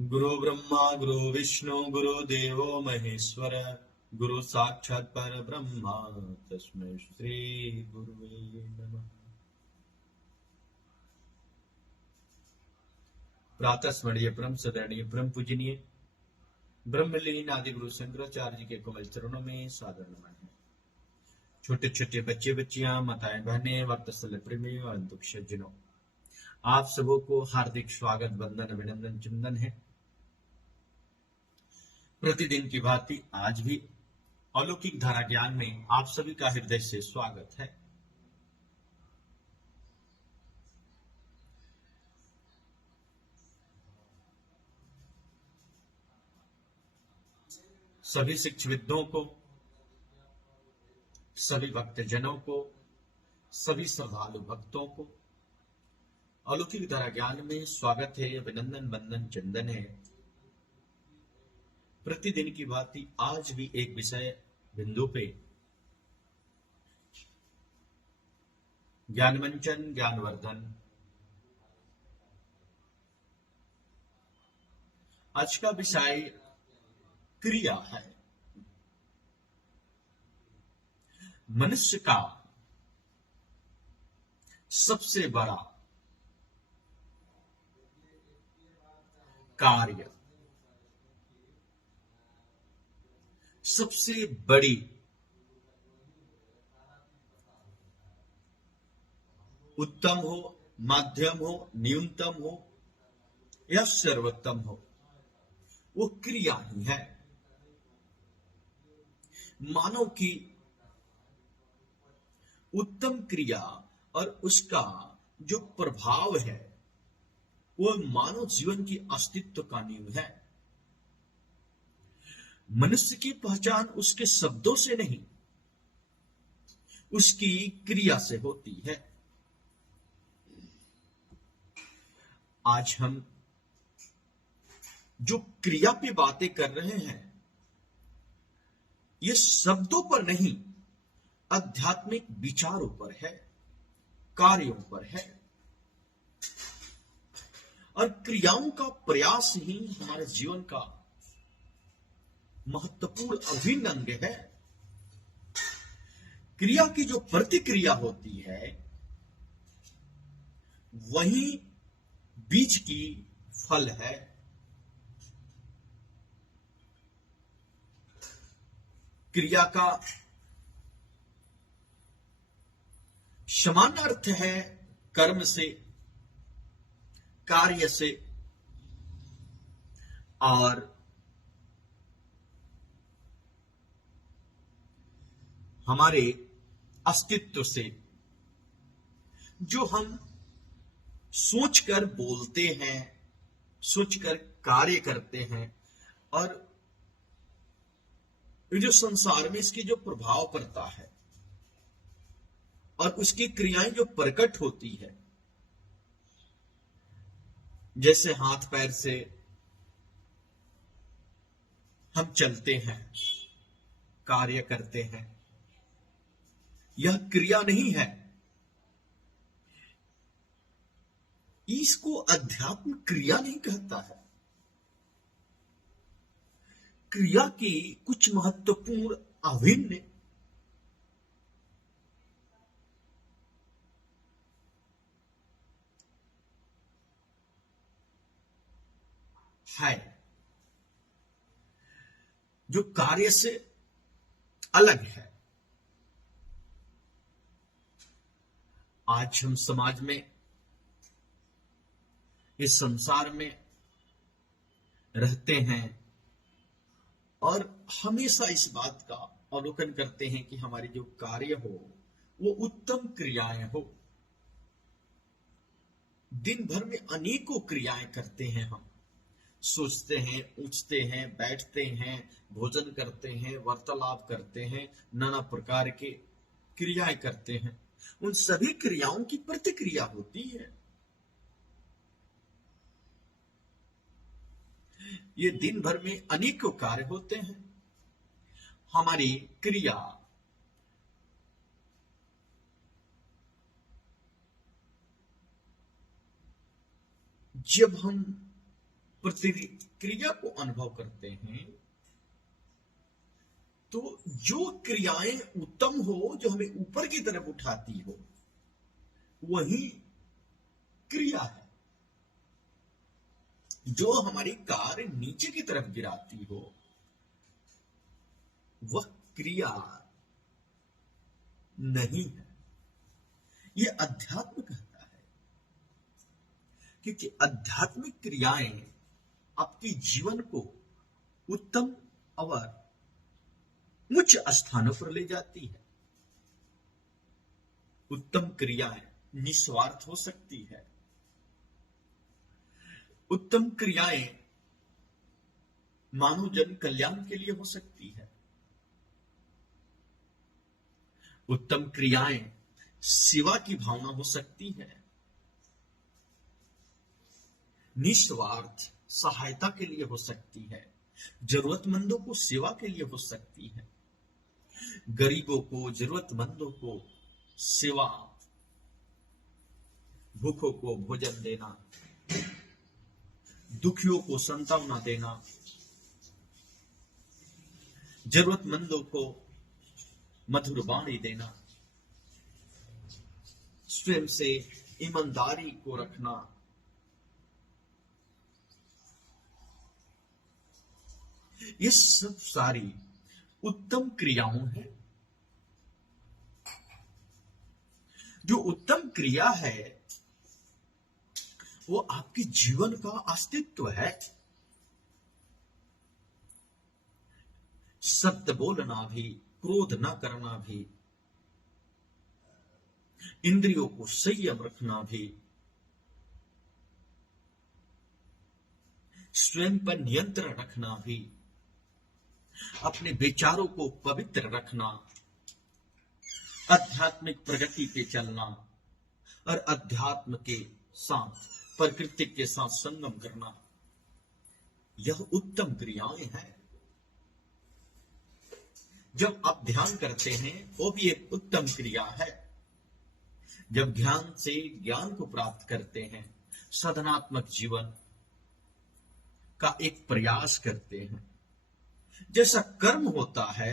गुरु ब्रह्मा गुरु विष्णु गुरु देवो महेश्वर गुरु साक्षात् परब्रह्म तस्मै श्री गुरुवे नमः। प्रातः स्मरणीय परम सदरणीय परम पूजनीय ब्रह्मलीन आदि गुरु शंकराचार्य जी के कमल चरणों में सादर नमन है। छोटे छोटे बच्चे बच्चियां माताएं बहनें वर्तस्थल प्रेमी और अंतुक सज्जनों, आप सबों को हार्दिक स्वागत वंदन अभिनंदन चिंतन है। प्रतिदिन की भांति आज भी अलौकिक धारा ज्ञान में आप सभी का हृदय से स्वागत है। सभी शिक्षविदों को, सभी भक्तजनों को, सभी श्रद्धालु भक्तों को अलौकिक धारा ज्ञान में स्वागत है, अभिनंदन वंदन चिंतन है। प्रतिदिन की भांति आज भी एक विषय बिंदु पे ज्ञानमंचन ज्ञानवर्धन। आज का विषय क्रिया है। मनुष्य का सबसे बड़ा कार्य, सबसे बड़ी उत्तम हो, माध्यम हो, न्यूनतम हो या सर्वोत्तम हो, वो क्रिया ही है। मानव की उत्तम क्रिया और उसका जो प्रभाव है वो मानव जीवन की अस्तित्व का नींव है। मनुष्य की पहचान उसके शब्दों से नहीं, उसकी क्रिया से होती है। आज हम जो क्रिया पे बातें कर रहे हैं ये शब्दों पर नहीं, आध्यात्मिक विचारों पर है, कार्यों पर है। और क्रियाओं का प्रयास ही हमारे जीवन का महत्वपूर्ण अभिन्न अंग है। क्रिया की जो प्रतिक्रिया होती है वही बीज की फल है। क्रिया का समान अर्थ है कर्म से, कार्य से और हमारे अस्तित्व से। जो हम सोचकर बोलते हैं, सोचकर कार्य करते हैं और जो संसार में इसकी जो प्रभाव पड़ता है और उसकी क्रियाएं जो प्रकट होती है, जैसे हाथ पैर से हम चलते हैं, कार्य करते हैं, यह क्रिया नहीं है। इसको अध्यात्म क्रिया नहीं कहता है। क्रिया की कुछ महत्वपूर्ण अभिन्न है जो कार्य से अलग है। आज हम समाज में, इस संसार में रहते हैं और हमेशा इस बात का अवलोकन करते हैं कि हमारी जो कार्य हो वो उत्तम क्रियाएं हो। दिन भर में अनेकों क्रियाएं करते हैं। हम सोचते हैं, उठते हैं, बैठते हैं, भोजन करते हैं, वार्तालाप करते हैं, नाना प्रकार के क्रियाएं करते हैं। उन सभी क्रियाओं की प्रतिक्रिया होती है। ये दिन भर में अनेकों कार्य होते हैं। हमारी क्रिया जब हम क्रिया को अनुभव करते हैं तो जो क्रियाएं उत्तम हो, जो हमें ऊपर की तरफ उठाती हो, वही क्रिया है। जो हमारी कार नीचे की तरफ गिराती हो, वह क्रिया नहीं है। यह अध्यात्म कहता है, क्योंकि आध्यात्मिक क्रियाएं आपके जीवन को उत्तम और उच्च स्थानों पर ले जाती है। उत्तम क्रियाएं निस्वार्थ हो सकती है। उत्तम क्रियाएं मानव जन कल्याण के लिए हो सकती है। उत्तम क्रियाएं सेवा की भावना हो सकती है। निस्वार्थ सहायता के लिए हो सकती है। जरूरतमंदों को सेवा के लिए हो सकती है। गरीबों को, जरूरतमंदों को सेवा, भूखों को भोजन देना, दुखियों को सांत्वना देना, जरूरतमंदों को मधुर वाणी देना, स्वयं से ईमानदारी को रखना, ये सब सारी उत्तम क्रियाओं हैं। जो उत्तम क्रिया है वो आपके जीवन का अस्तित्व है। सत्य बोलना भी, क्रोध न करना भी, इंद्रियों को संयम रखना भी, स्वयं पर नियंत्रण रखना भी, अपने विचारों को पवित्र रखना, आध्यात्मिक प्रगति पे चलना और अध्यात्म के साथ, प्रकृति के साथ संगम करना, यह उत्तम क्रियाएं हैं। जब आप ध्यान करते हैं वो भी एक उत्तम क्रिया है। जब ध्यान से ज्ञान को प्राप्त करते हैं, साधनात्मक जीवन का एक प्रयास करते हैं, जैसा कर्म होता है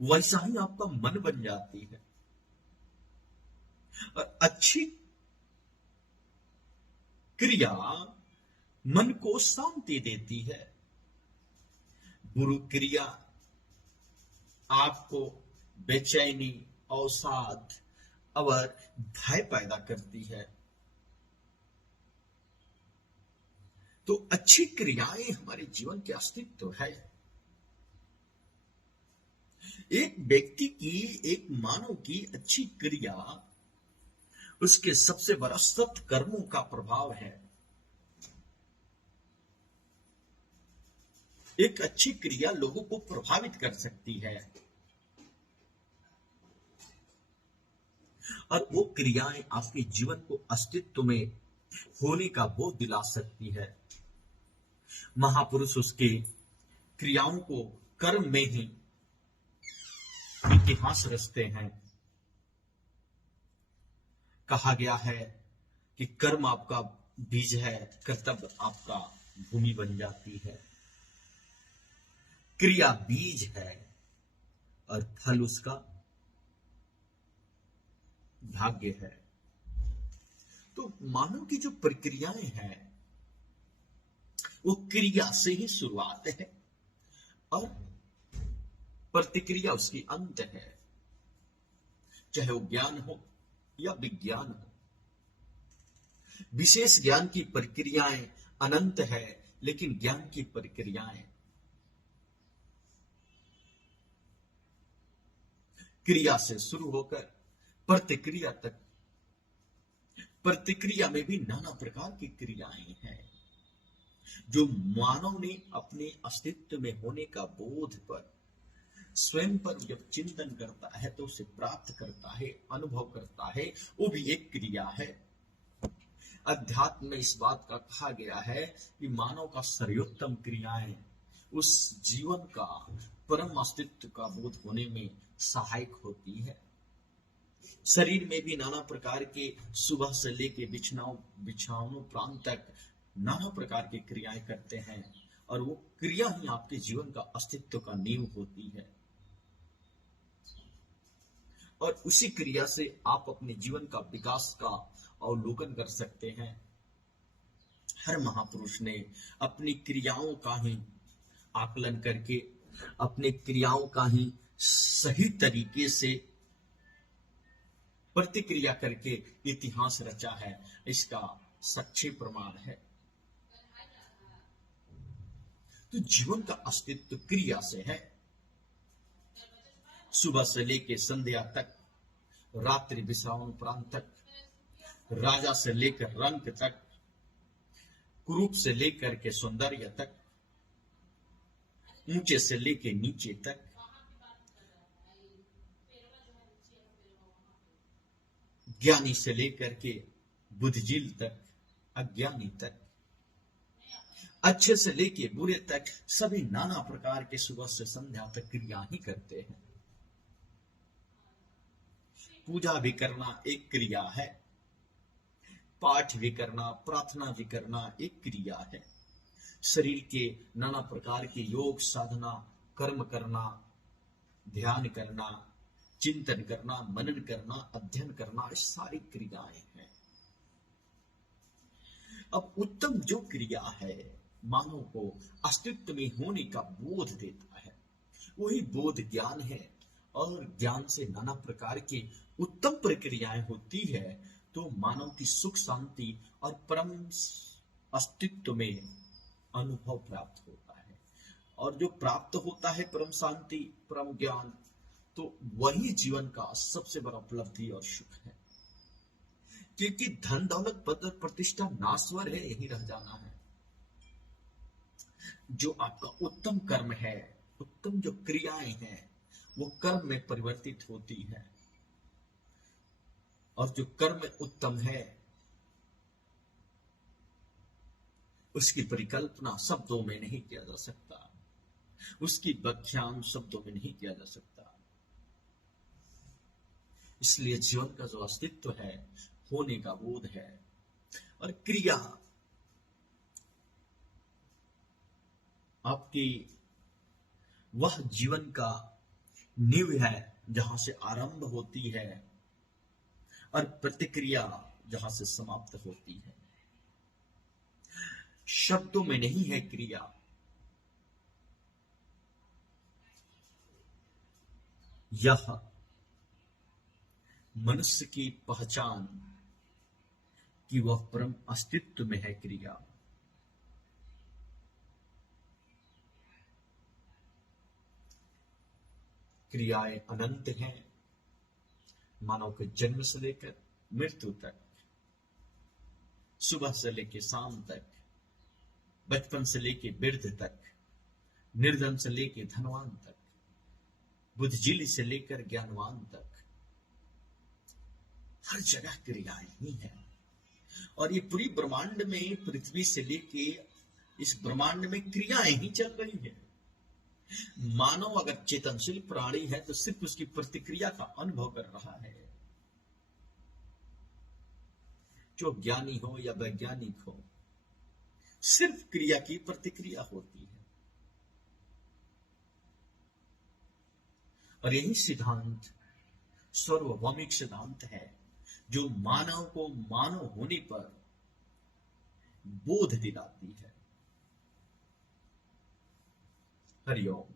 वैसा ही आपका मन बन जाती है। और अच्छी क्रिया मन को शांति देती है। बुरी क्रिया आपको बेचैनी, अवसाद और भय पैदा करती है। तो अच्छी क्रियाएं हमारे जीवन के अस्तित्व है। एक व्यक्ति की, एक मानव की अच्छी क्रिया उसके सबसे बड़ा सत्कर्मों का प्रभाव है। एक अच्छी क्रिया लोगों को प्रभावित कर सकती है और वो क्रियाएं आपके जीवन को अस्तित्व में होने का बोध दिला सकती है। महापुरुष उसके क्रियाओं को कर्म में ही इतिहास रचते हैं। कहा गया है कि कर्म आपका बीज है, कर्तव्य आपका भूमि बन जाती है। क्रिया बीज है और फल उसका भाग्य है। तो मानव की जो प्रक्रियाएं हैं वो क्रिया से ही शुरुआत है और प्रतिक्रिया उसकी अंत है। चाहे वो ज्ञान हो या विज्ञान हो, विशेष ज्ञान की प्रक्रियाएं अनंत है, लेकिन ज्ञान की प्रक्रियाएं क्रिया से शुरू होकर प्रतिक्रिया तक। प्रतिक्रिया में भी नाना प्रकार की क्रियाएं हैं जो मानव ने अपने अस्तित्व में होने का बोध पर, स्वयं पर जब चिंतन करता है तो उसे प्राप्त करता है, अनुभव करता है, वो भी एक क्रिया है। अध्यात्म में इस बात का कहा गया है कि मानव का सर्वोत्तम क्रियाएं उस जीवन का परम अस्तित्व का बोध होने में सहायक होती है। शरीर में भी नाना प्रकार के सुबह से लेके बिछावनों प्रांत तक नाना प्रकार की क्रियाएं करते हैं और वो क्रिया ही आपके जीवन का अस्तित्व का नींव होती है और उसी क्रिया से आप अपने जीवन का विकास का अवलोकन कर सकते हैं। हर महापुरुष ने अपनी क्रियाओं का ही आकलन करके अपने क्रियाओं का ही सही तरीके से प्रतिक्रिया करके इतिहास रचा है, इसका सच्चे प्रमाण है। तो जीवन का अस्तित्व क्रिया से है। सुबह से लेकर संध्या तक, रात्रि विश्राम उपरांत तक, राजा से लेकर रंक तक, कुरूप से लेकर के सौंदर्य तक, ऊंचे से लेकर नीचे तक, ज्ञानी से लेकर के बुद्धिजील तक, अज्ञानी तक, अच्छे से लेके बुरे तक, सभी नाना प्रकार के सुबह से संध्या तक क्रिया ही करते हैं। पूजा भी करना एक क्रिया है, पाठ भी करना, प्रार्थना भी करना एक क्रिया है। शरीर के नाना प्रकार के योग साधना, कर्म करना, ध्यान करना, चिंतन करना, मनन करना, अध्ययन करना, ये सारी क्रियाएं हैं। अब उत्तम जो क्रिया है मानव को अस्तित्व में होने का बोध देता है, वही बोध ज्ञान है और ज्ञान से नाना प्रकार की उत्तम प्रक्रियाएं होती है तो मानव की सुख शांति और परम अस्तित्व में अनुभव प्राप्त होता है। और जो प्राप्त होता है परम शांति, परम ज्ञान, तो वही जीवन का सबसे बड़ा उपलब्धि और सुख है। क्योंकि धन दौलत पद प्रतिष्ठा नाश्वर है, यही रह जाना है। जो आपका उत्तम कर्म है, उत्तम जो क्रियाएं हैं, वो कर्म में परिवर्तित होती है और जो कर्म उत्तम है उसकी परिकल्पना शब्दों में नहीं किया जा सकता, उसकी व्याख्यान शब्दों में नहीं किया जा सकता। इसलिए जीवन का जो अस्तित्व है, होने का बोध है और क्रिया आपकी वह जीवन का नींव है जहां से आरंभ होती है और प्रतिक्रिया जहां से समाप्त होती है। शब्दों में नहीं है क्रिया, यह मनुष्य की पहचान कि वह परम अस्तित्व में है क्रिया। क्रियाएं अनंत हैं, मानव के जन्म से लेकर मृत्यु तक, सुबह से लेकर शाम तक, बचपन से लेकर वृद्ध तक, निर्धन से लेकर धनवान तक, बुद्धिजीवी से लेकर ज्ञानवान तक, हर जगह क्रियाएं ही हैं। और ये पूरी ब्रह्मांड में, पृथ्वी से लेके इस ब्रह्मांड में क्रियाएं ही चल रही है। मानव अगर चेतनशील प्राणी है तो सिर्फ उसकी प्रतिक्रिया का अनुभव कर रहा है। जो ज्ञानी हो या वैज्ञानिक हो, सिर्फ क्रिया की प्रतिक्रिया होती है। और यही सिद्धांत सार्वभौमिक सिद्धांत है जो मानव को मानव होने पर बोध दिलाती है। हरिओम।